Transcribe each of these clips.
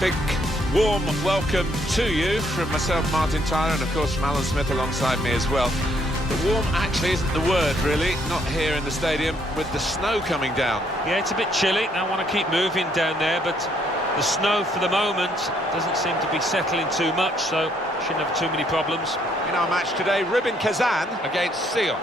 Big warm welcome to you from myself, Martin Tyler, and of course from Alan Smith alongside me as well. But warm actually isn't the word, really, not here in the stadium with the snow coming down. Yeah, it's a bit chilly. I want to keep moving down there, but the snow for the moment doesn't seem to be settling too much, so shouldn't have too many problems. In our match today, Rubin Kazan against Sion.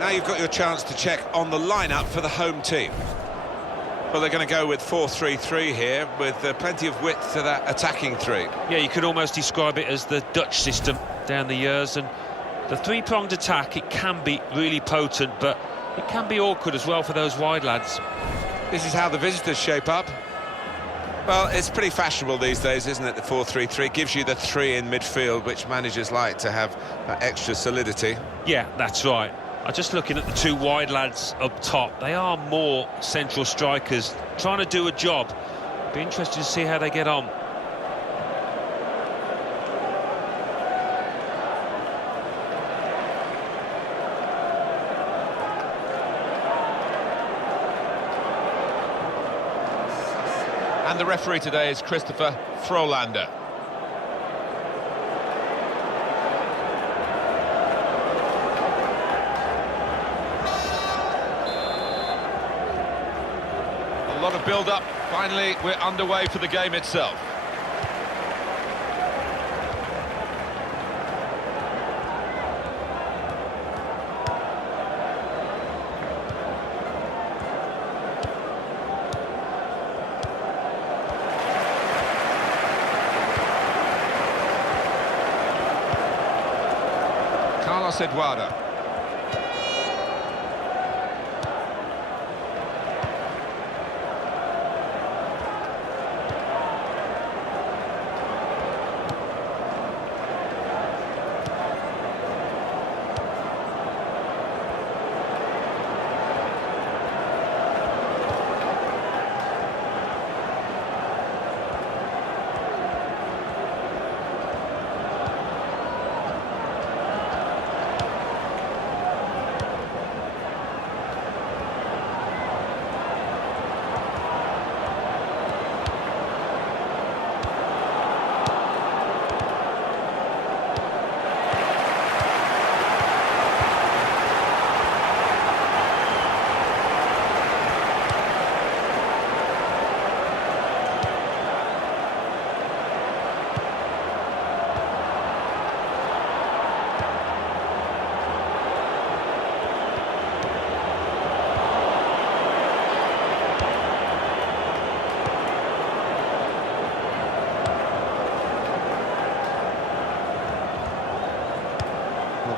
Now you've got your chance to check on the lineup for the home team. Well, they're going to go with 4-3-3 here, with plenty of width to that attacking three. Yeah, you could almost describe it as the Dutch system down the years, and the three-pronged attack, it can be really potent, but it can be awkward as well for those wide lads. This is how the visitors shape up. Well, it's pretty fashionable these days, isn't it, the 4-3-3? Gives you the three in midfield, which managers like to have that extra solidity. Yeah, that's right. I'm just looking at the two wide lads up top. They are more central strikers, trying to do a job. Be interested to see how they get on. And the referee today is Christopher Frolander. A lot of build-up. Finally, we're underway for the game itself. Carlos Eduardo.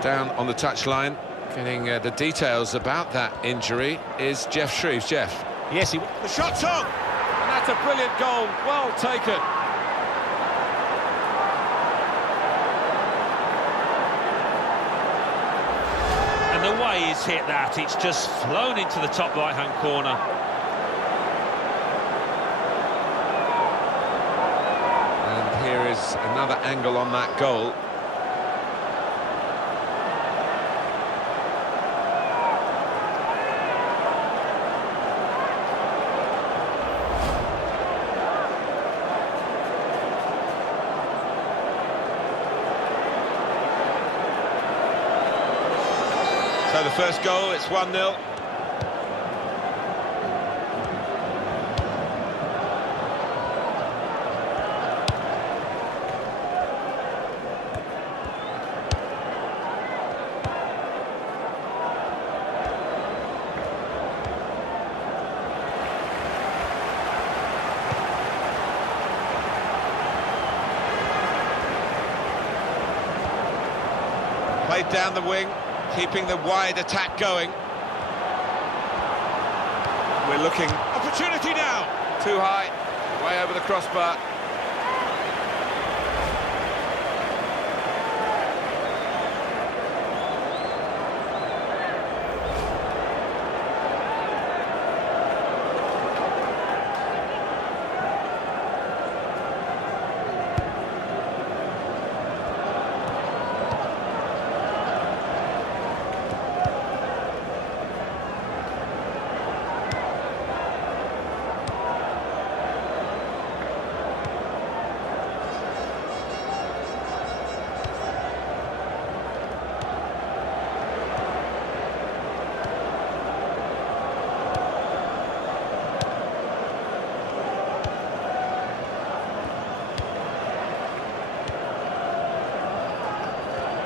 Down on the touchline, getting the details about that injury is Jeff Shreves. Jeff. Yes, the shot's on, and that's a brilliant goal, well taken. And the way he's hit that, it's just flown into the top right-hand corner. And here is another angle on that goal. So the first goal, it's 1-0. Played down the wing, keeping the wide attack going. We're looking... Opportunity now! Too high, way over the crossbar.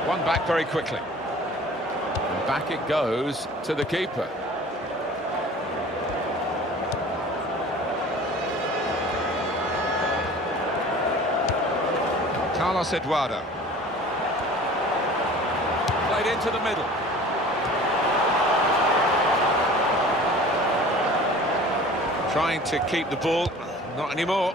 One back very quickly. And back it goes to the keeper. Carlos Eduardo. Played into the middle. Trying to keep the ball, not anymore.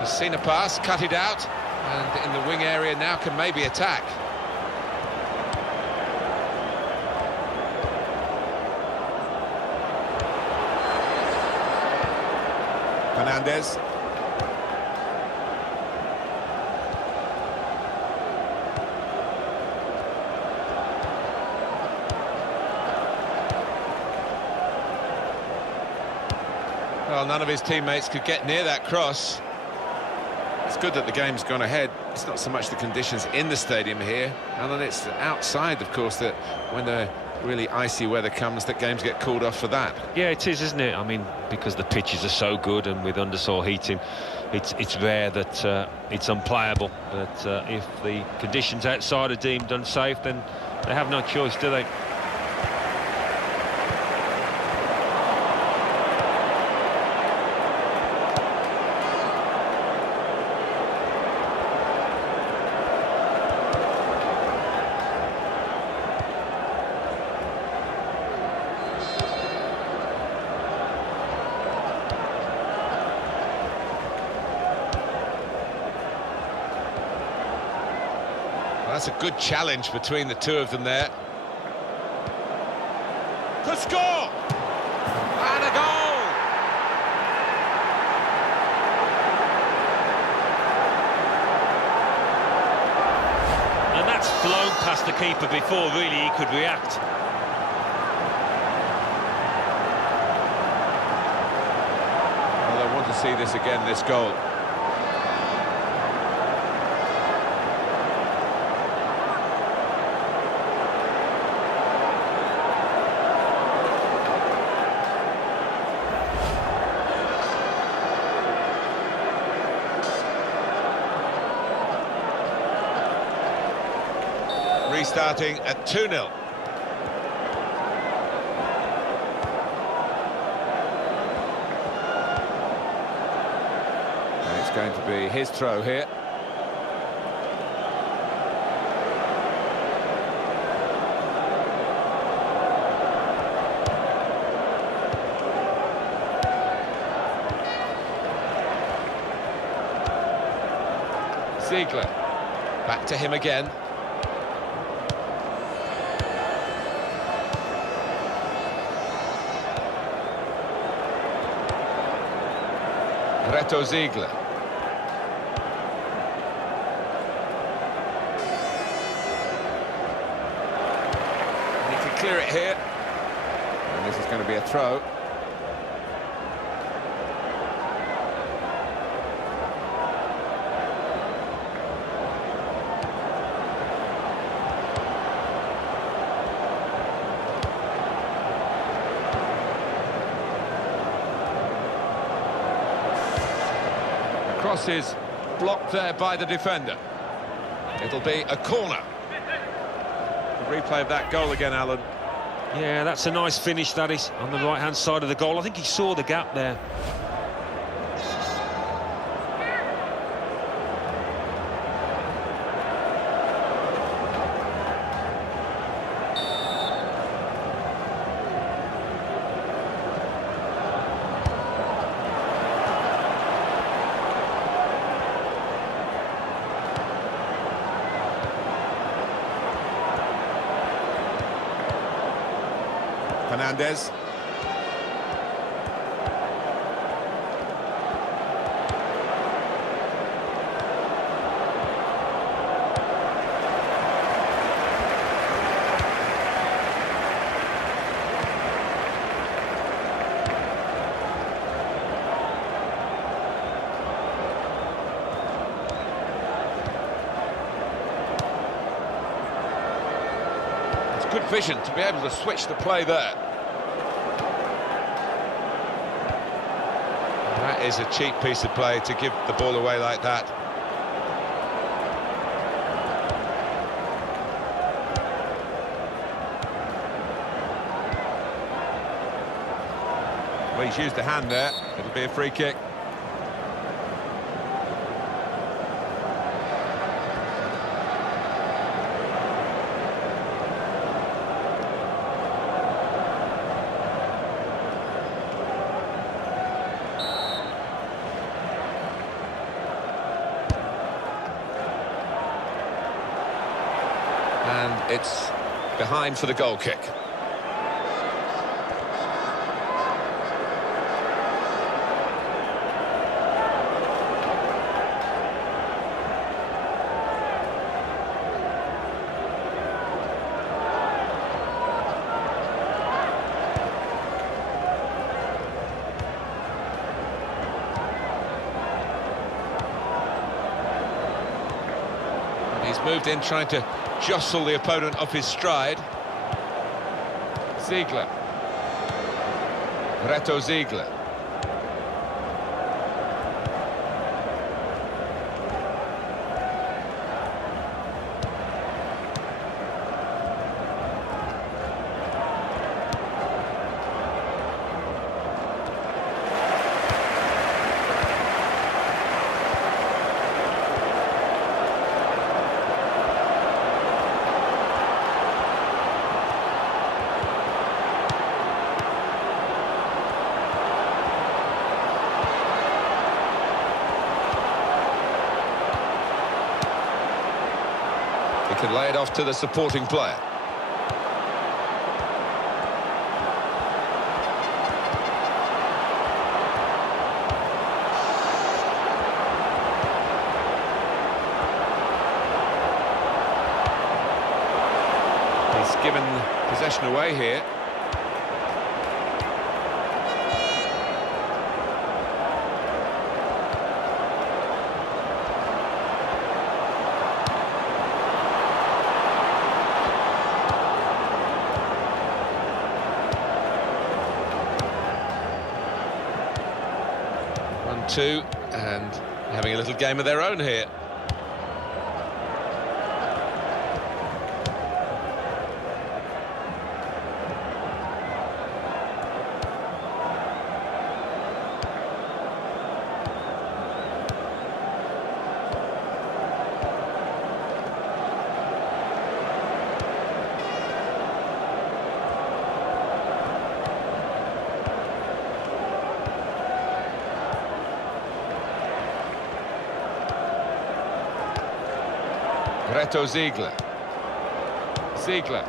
He's seen a pass, cut it out, and in the wing area now can maybe attack. Fernandez. Well, none of his teammates could get near that cross. It's good that the game's gone ahead. It's not so much the conditions in the stadium here, and then it's outside, of course, that when the really icy weather comes, that games get called off for that. Yeah, it is, isn't it? I mean, because the pitches are so good, and with undersaw heating, it's rare that it's unplayable. But if the conditions outside are deemed unsafe, then they have no choice, do they? That's a good challenge between the two of them there. To score! And a goal! And that's blown past the keeper before really he could react. Well, I want to see this again, this goal. Restarting at 2-0. And it's going to be his throw here. Ziegler. Back to him again. Reto Ziegler. Need to clear it here. And this is going to be a throw. Cross is blocked there by the defender. It'll be a corner. The replay of that goal again, Alan. Yeah, that's a nice finish, that is, on the right-hand side of the goal. I think he saw the gap there. Fernandez. vision to be able to switch the play there. That is a cheap piece of play to give the ball away like that. Well, he's used a hand there. It'll be a free kick. And it's behind for the goal kick. He's moved in trying to jostle the opponent off his stride. Ziegler. Reto Ziegler. He can lay it off to the supporting player. He's given possession away here. Two, and having a little game of their own here. Reto Ziegler. Ziegler.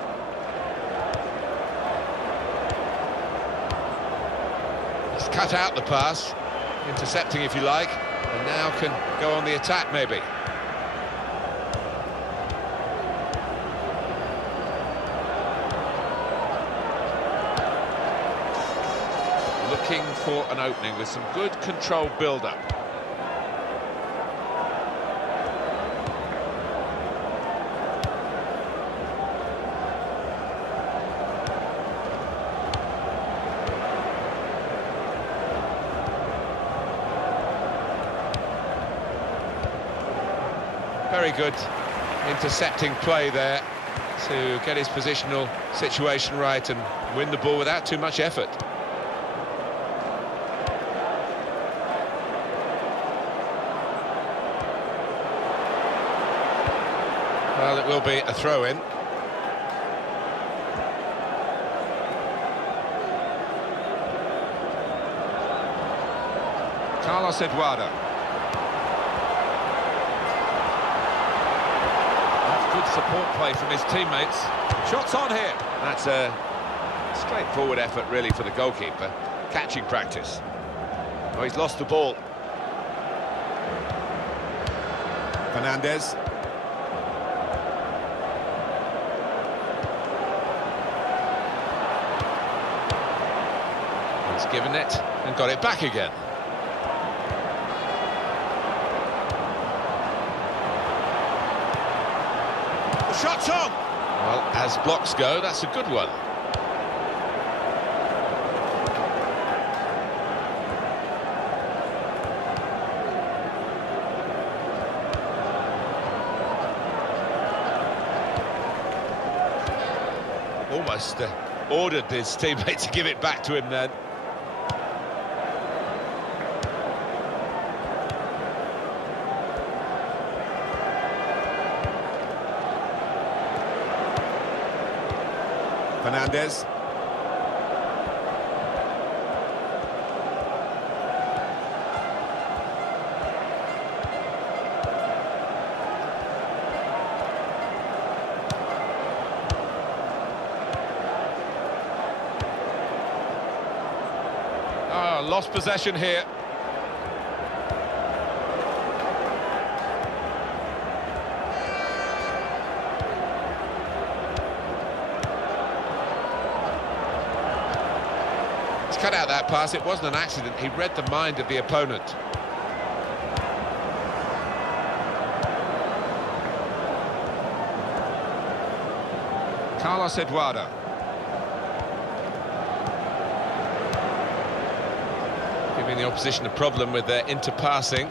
He's cut out the pass, intercepting if you like, and now can go on the attack maybe. Looking for an opening with some good controlled build-up. Very good intercepting play there to get his positional situation right and win the ball without too much effort. Well, it will be a throw-in. Carlos Eduardo. Good support play from his teammates. Shots on here. That's a straightforward effort really for the goalkeeper. Catching practice. Oh, he's lost the ball. Fernandez. He's given it and got it back again. Shot's on! Well, as blocks go, that's a good one. Almost ordered his teammate to give it back to him then. Fernandez. Lost possession here. He's cut out that pass. It wasn't an accident. He read the mind of the opponent. Carlos Eduardo. Giving the opposition a problem with their interpassing.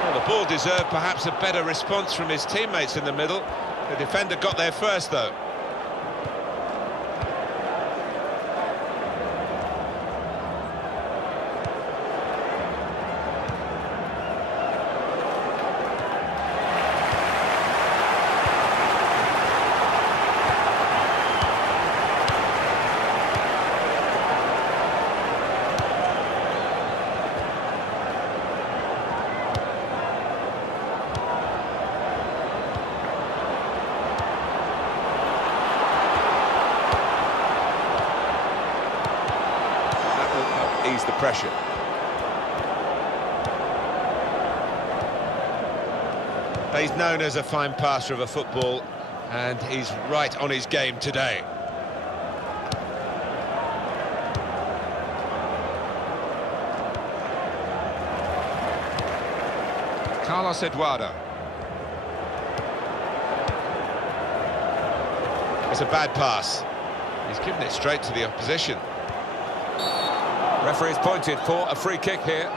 Well, the ball deserved perhaps a better response from his teammates in the middle. The defender got there first, though. Ease the pressure. He's known as a fine passer of a football, and he's right on his game today. Carlos Eduardo. It's a bad pass. He's given it straight to the opposition. Referee's pointed for a free kick here.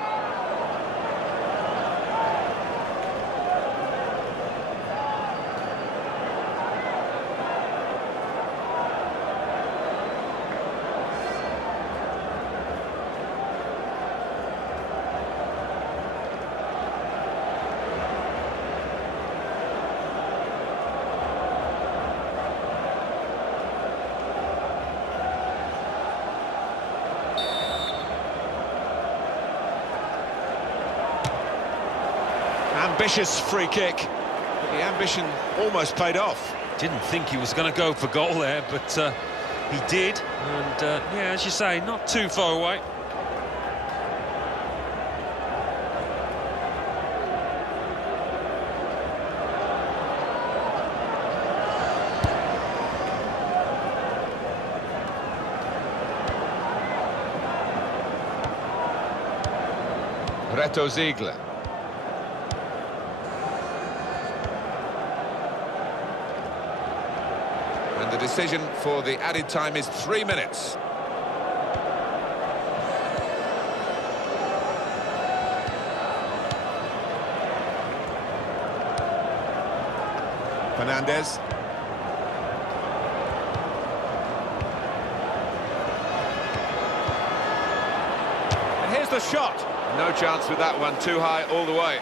Ambitious free kick, but the ambition almost paid off. Didn't think he was going to go for goal there, but he did. And yeah, as you say, not too far away. Reto Ziegler. And the decision for the added time is 3 minutes. Fernandez. And here's the shot. No chance with that one, too high all the way.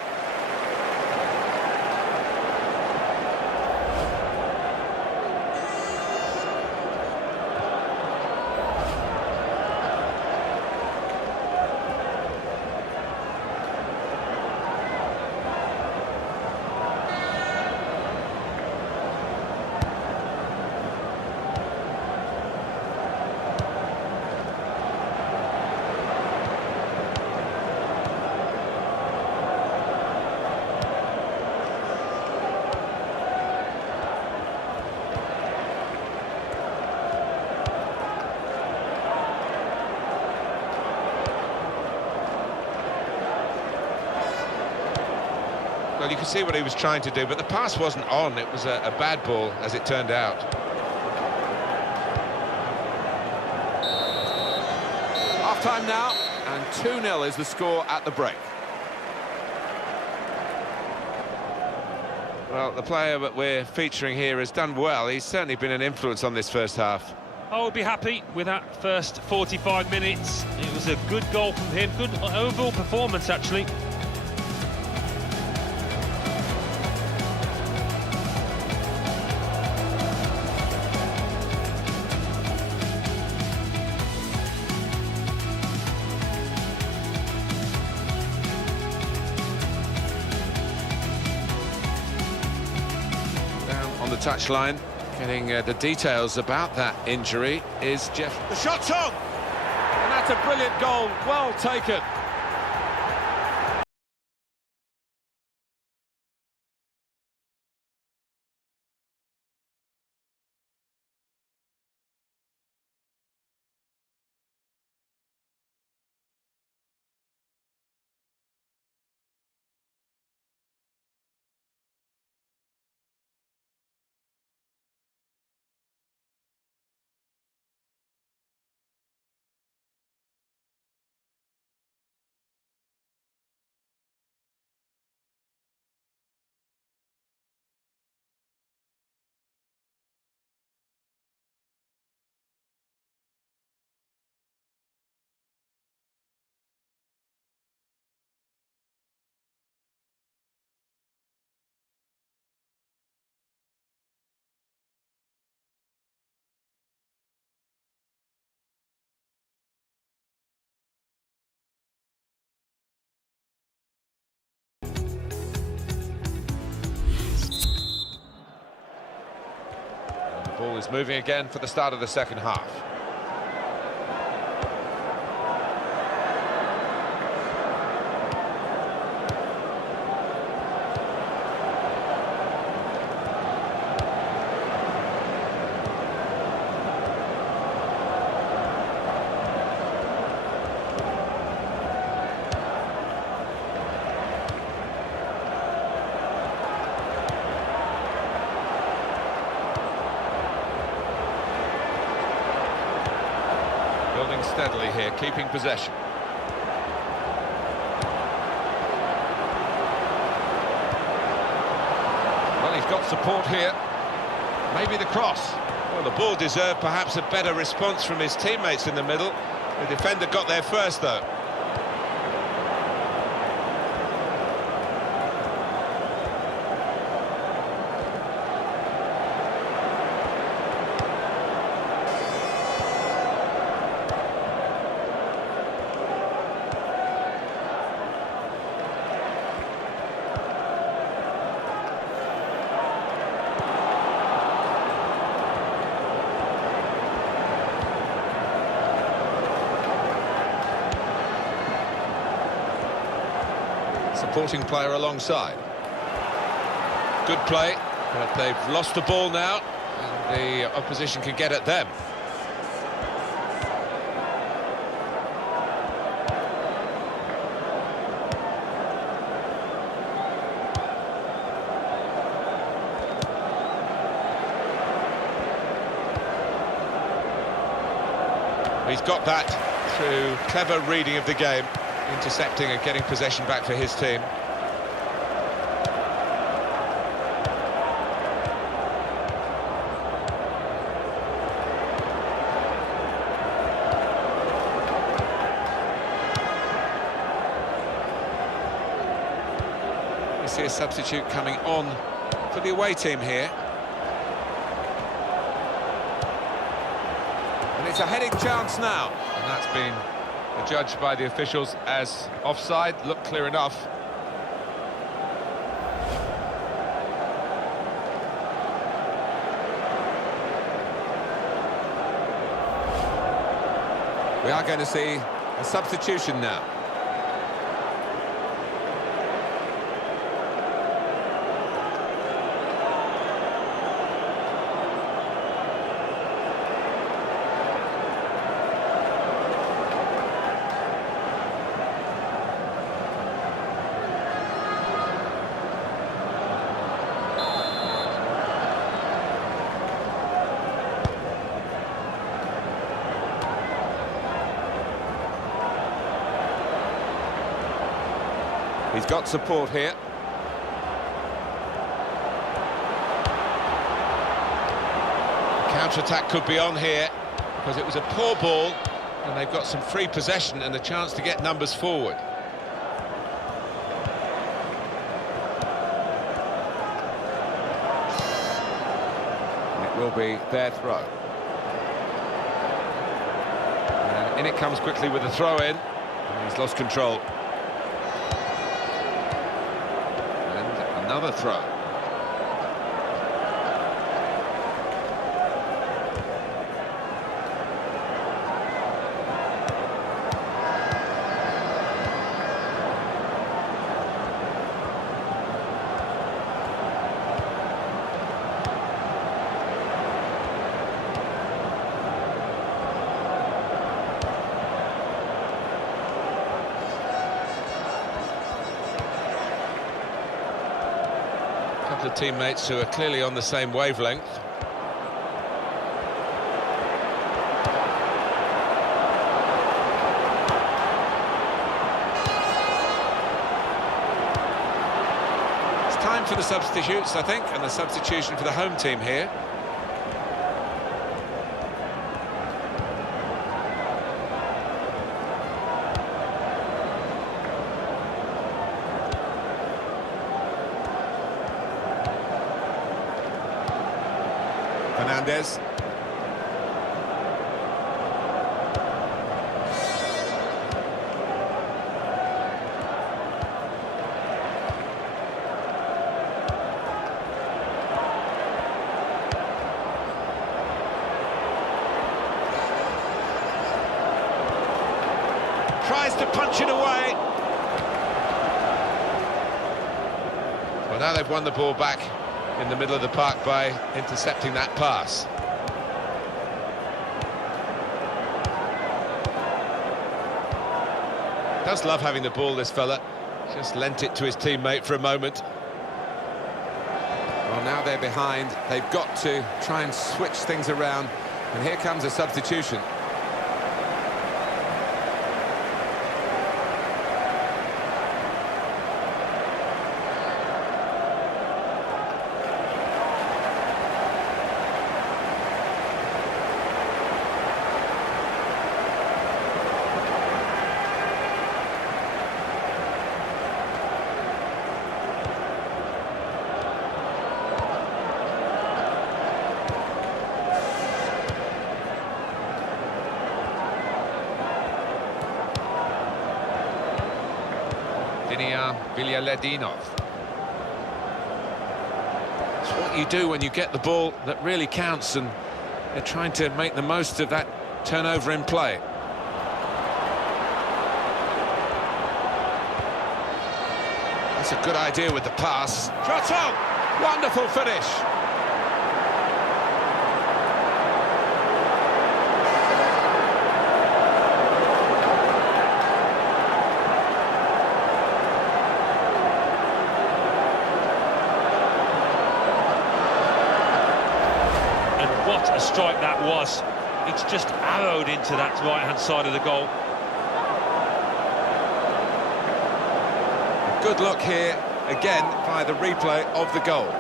you can see what he was trying to do, but the pass wasn't on. It was a bad ball, as it turned out. Half-time now, and 2-0 is the score at the break. Well, the player that we're featuring here has done well. He's certainly been an influence on this first half. I would be happy with that first 45 minutes. It was a good goal from him, good overall performance actually. On the touchline, getting the details about that injury is Jeff. The shot's on! And that's a brilliant goal, well taken. The ball is moving again for the start of the second half. Building steadily here, keeping possession. Well, he's got support here. Maybe the cross. Well, the ball deserved perhaps a better response from his teammates in the middle. The defender got there first, though. Supporting player alongside. Good play, but they've lost the ball now, and the opposition can get at them. He's got that through clever reading of the game, intercepting and getting possession back for his team. You see a substitute coming on for the away team here. And it's a heading chance now. And that's been judged by the officials as offside. Looked clear enough. We are going to see a substitution now. He's got support here. Counter-attack could be on here, because it was a poor ball, and they've got some free possession and a chance to get numbers forward. And it will be their throw. And in it comes quickly with a throw-in, and he's lost control. And another throw. The teammates who are clearly on the same wavelength. It's time for the substitutes, I think, and the substitution for the home team here. Fernandez. Tries to punch it away. Well, now they've won the ball back in the middle of the park by intercepting that pass. Does love having the ball, this fella. Just lent it to his teammate for a moment. Well, now they're behind. They've got to try and switch things around. And here comes a substitution. Villarreal. It's what you do when you get the ball that really counts, and they're trying to make the most of that turnover in play. That's a good idea with the pass. Shot on! Wonderful finish. What a strike that was. It's just arrowed into that right-hand side of the goal. Good luck here, again, by the replay of the goal.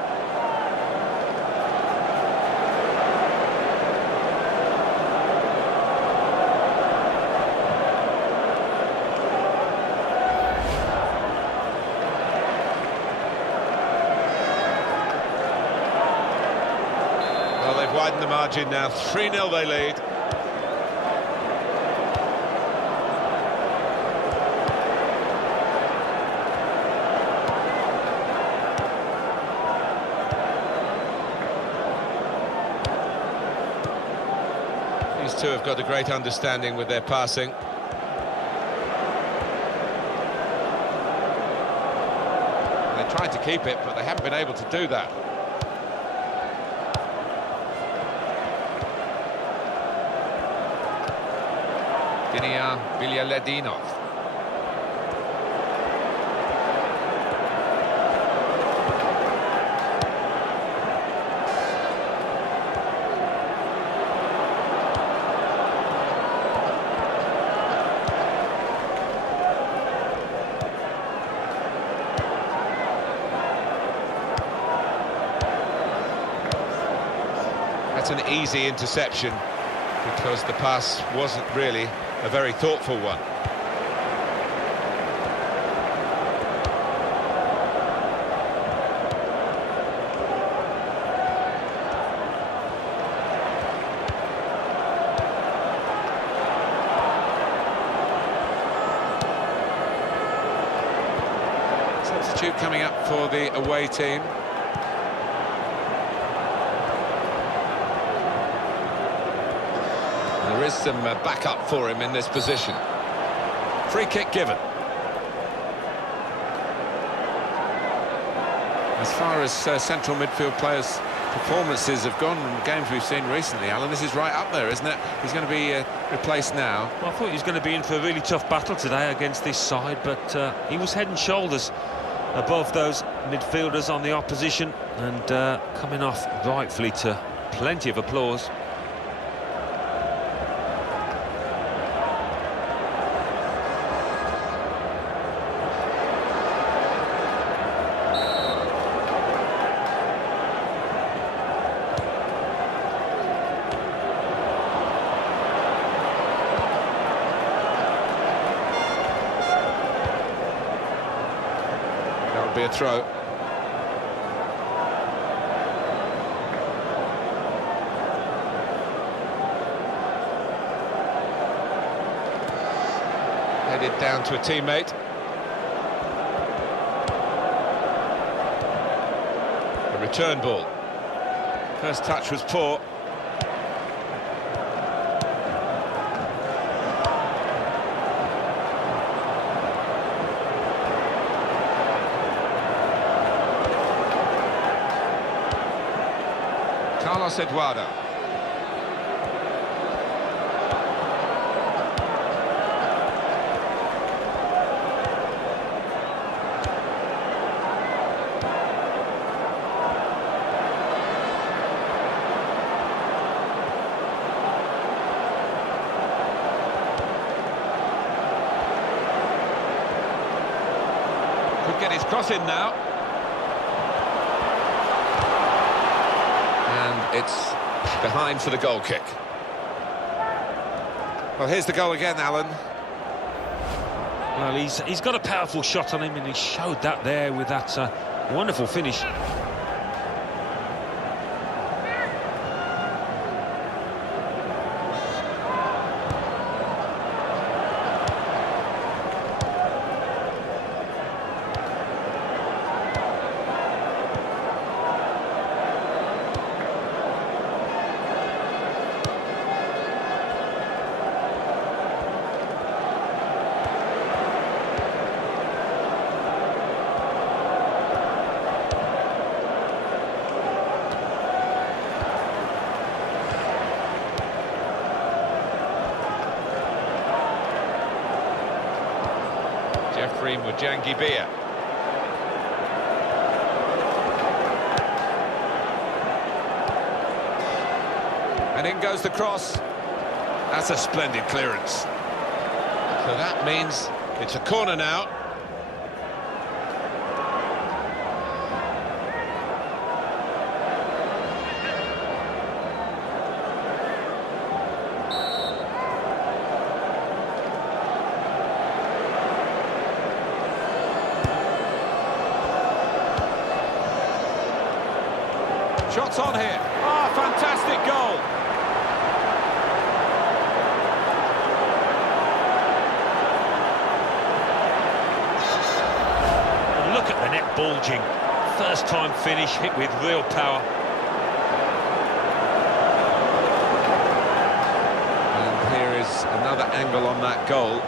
Widen the margin now, 3-0 they lead. These two have got a great understanding with their passing. They tried to keep it, but they haven't been able to do that. Villarreal. That's an easy interception because the pass wasn't really a very thoughtful one. Substitute coming up for the away team. There is some backup for him in this position. Free kick given. As far as central midfield players' performances have gone in games we've seen recently, Alan, this is right up there, isn't it? He's going to be replaced now. Well, I thought he was going to be in for a really tough battle today against this side, but he was head and shoulders above those midfielders on the opposition, and coming off rightfully to plenty of applause. Be a throw. Headed down to a teammate. A return ball. First touch was poor. Eduardo. Could get his cross in now. It's behind for the goal kick. Well, here's the goal again, Alan. Well, he's got a powerful shot on him, and he showed that there with that wonderful finish. Mujangibia. And in goes the cross. That's a splendid clearance. So that means it's a corner now. Shots on here. Ah, fantastic goal. And look at the net bulging. First time finish, hit with real power. And here is another angle on that goal.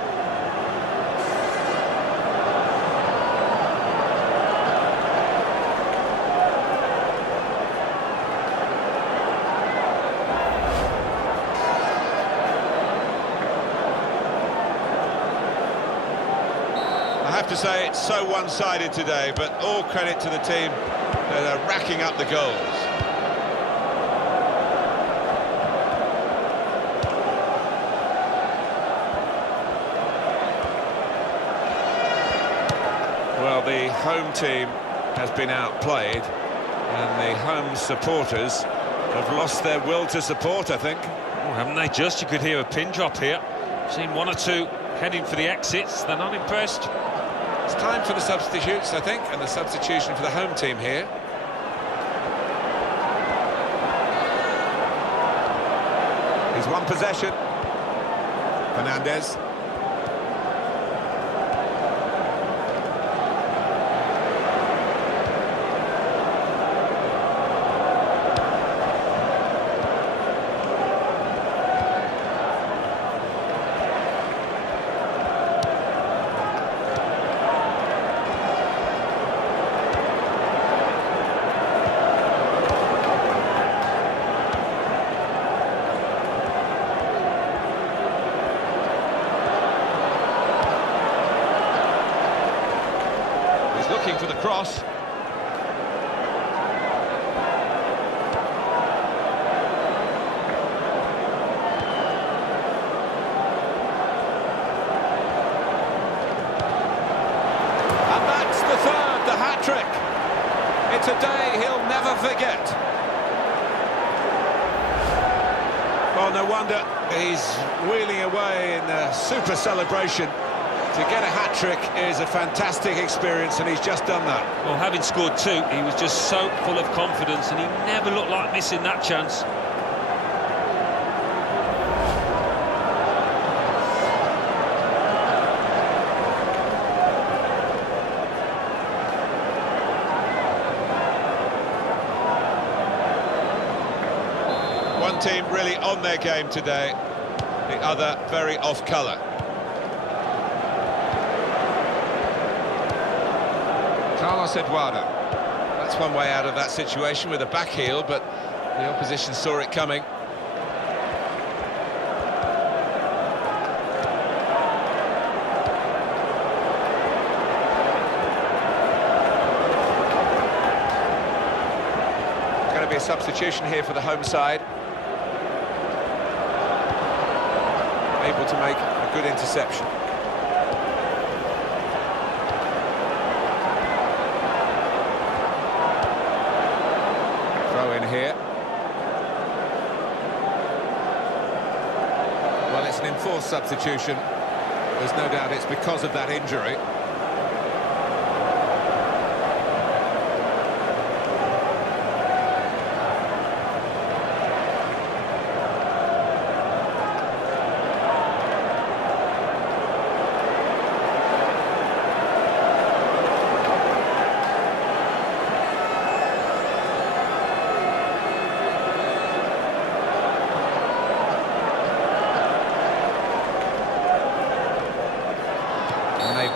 I have to say it's so one-sided today, but all credit to the team that are racking up the goals. Well, the home team has been outplayed, and the home supporters have lost their will to support, I think. Oh, haven't they just? You could hear a pin drop here. Seen one or two heading for the exits. They're not impressed. It's time for the substitutes, I think, and the substitution for the home team here. He's won possession. Fernandez. Looking for the cross. And that's the third, the hat-trick. It's a day he'll never forget. Well, no wonder he's wheeling away in a super celebration. To get a hat-trick is a fantastic experience, and he's just done that. Well, having scored two, he was just so full of confidence, and he never looked like missing that chance. One team really on their game today, the other very off-colour. Carlos Eduardo. That's one way out of that situation with a back heel, but the opposition saw it coming. It's going to be a substitution here for the home side. Able to make a good interception. In here. Well, it's an enforced substitution. There's no doubt it's because of that injury.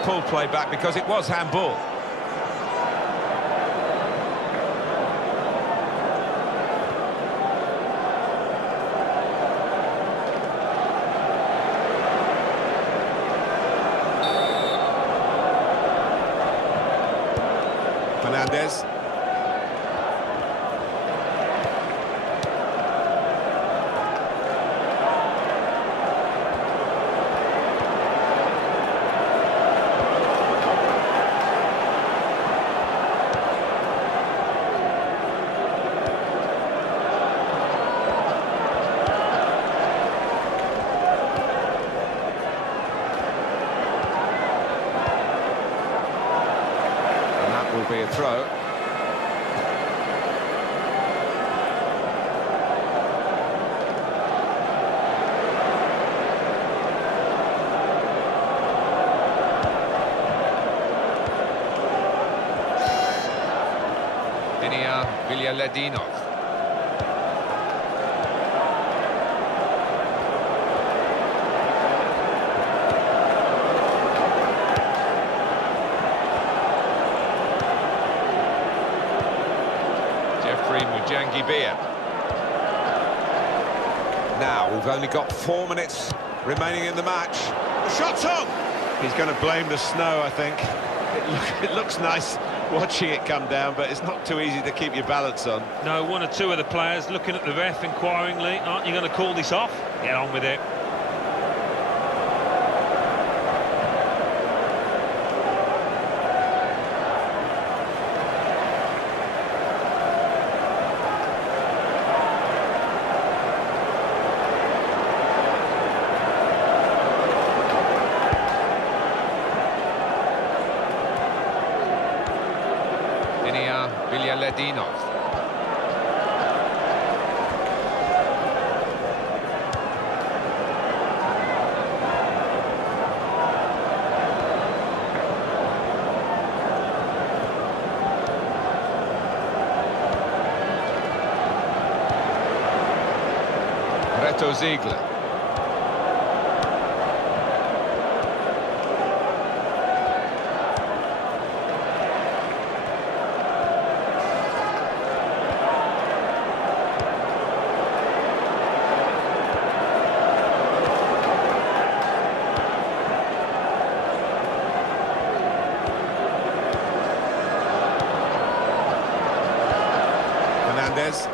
Pull play back because it was handball. Fernandez. Be a throw. Villarreal. Mujangibia. Now we've only got 4 minutes remaining in the match. The shot's on! He's going to blame the snow, I think. It looks nice watching it come down, but it's not too easy to keep your balance on. No, one or two of the players looking at the ref inquiringly. Aren't you going to call this off? Get on with it. Villarreal. Ziegler. Fernandez.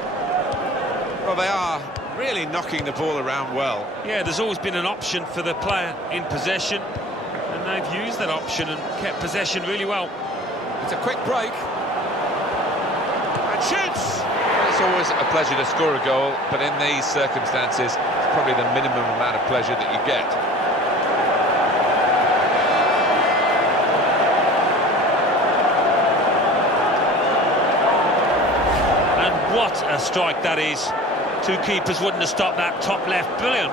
Well, they are really knocking the ball around well. Yeah, there's always been an option for the player in possession, and they've used that option and kept possession really well. It's a quick break. And shoots! It's always a pleasure to score a goal, but in these circumstances, it's probably the minimum amount of pleasure that you get. And what a strike that is. Two keepers wouldn't have stopped that top left. Brilliant.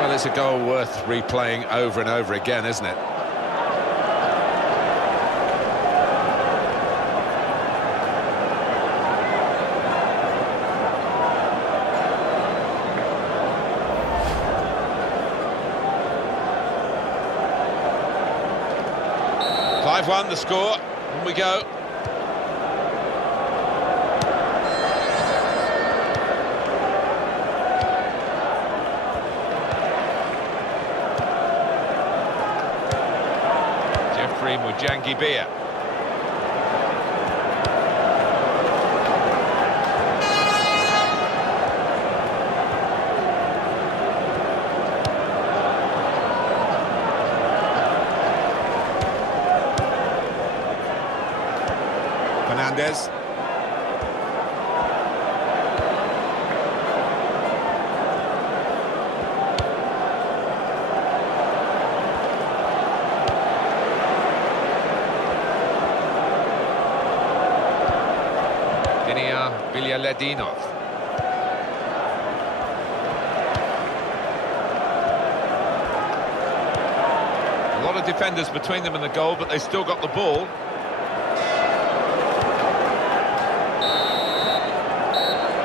Well, it's a goal worth replaying over and over again, isn't it? (5-1) the score. On we go. Mujangi Bia. Fernandez. Villarreal. A lot of defenders between them and the goal, but they still got the ball.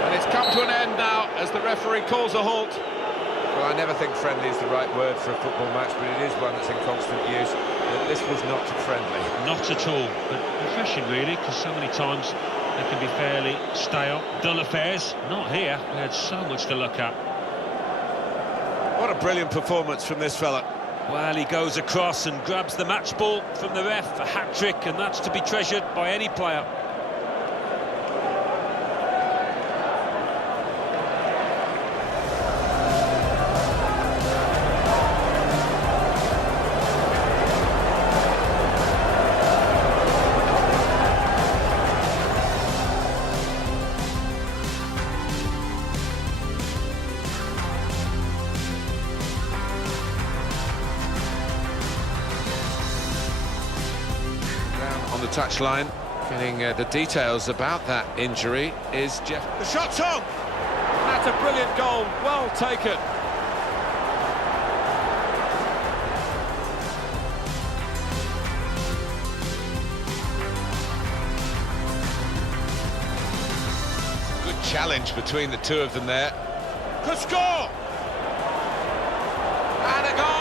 And it's come to an end now as the referee calls a halt. Well, I never think friendly is the right word for a football match, but it is one that's in constant use. But this was not friendly. Not at all, but refreshing really, because so many times they can be fairly stale, dull affairs. Not here. We had so much to look at. What a brilliant performance from this fella. Well, he goes across and grabs the match ball from the ref, a hat-trick, and that's to be treasured by any player. On the touchline, getting the details about that injury is Jeff. The shot's on! That's a brilliant goal, well taken. Good challenge between the two of them there. Could score! And a goal!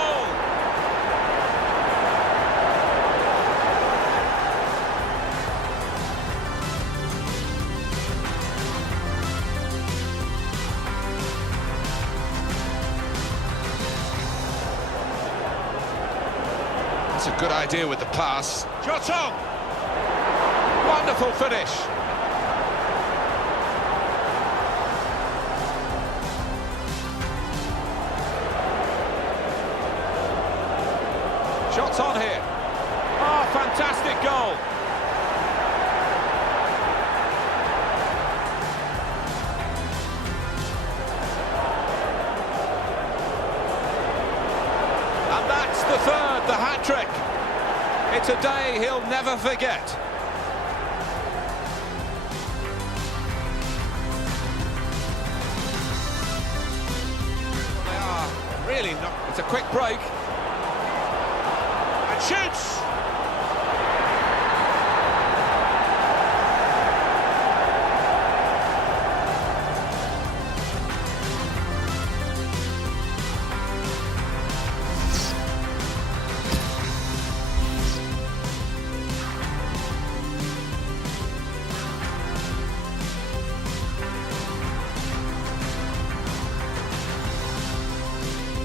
That's a good idea with the pass. Shot on! Wonderful finish. Shots on here. Oh, fantastic goal. And that's the third, the hat-trick. It's a day he'll never forget. They are really not. It's a quick break. And shoots!